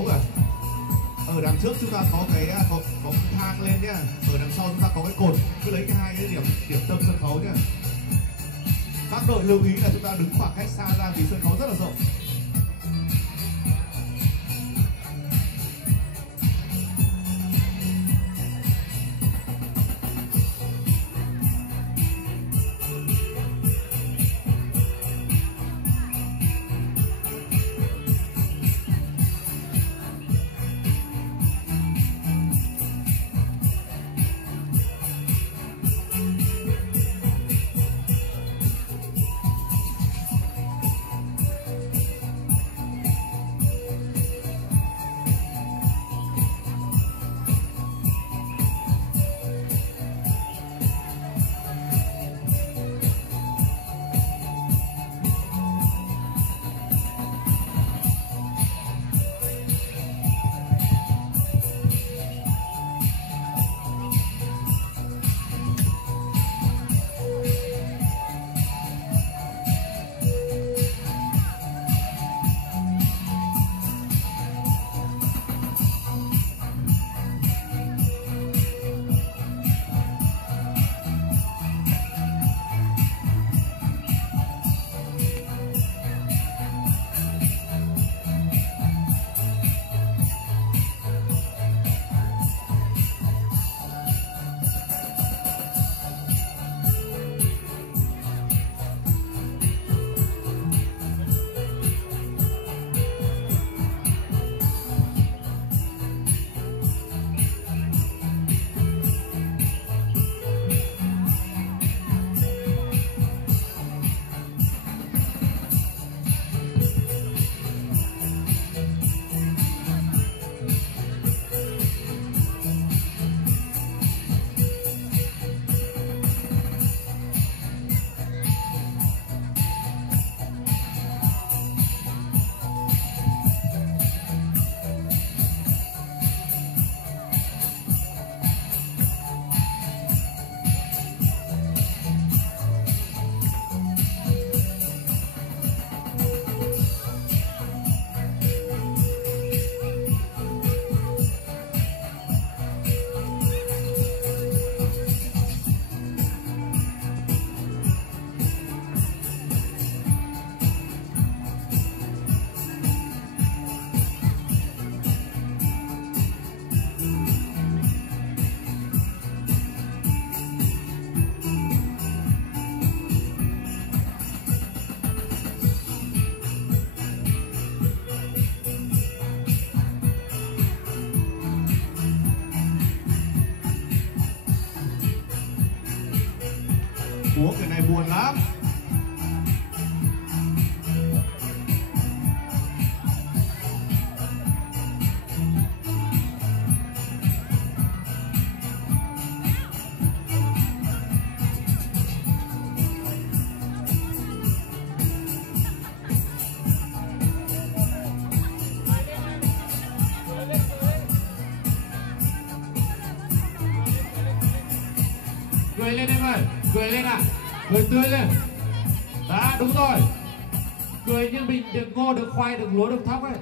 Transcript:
máu cả. Ở đằng trước chúng ta có cái có thang lên nhá, ở đằng sau chúng ta có cái cột, cứ lấy cái hai cái điểm tâm sân khấu nhá. Các đội lưu ý là chúng ta đứng khoảng cách xa ra vì sân khấu rất là rộng. Ủa cái này buồn lắm. Cười lên em ơi, cười lên ạ, cười tươi lên. Đó, đúng rồi. Cười như mình được ngô, được khoai, được lúa, được thóc ấy.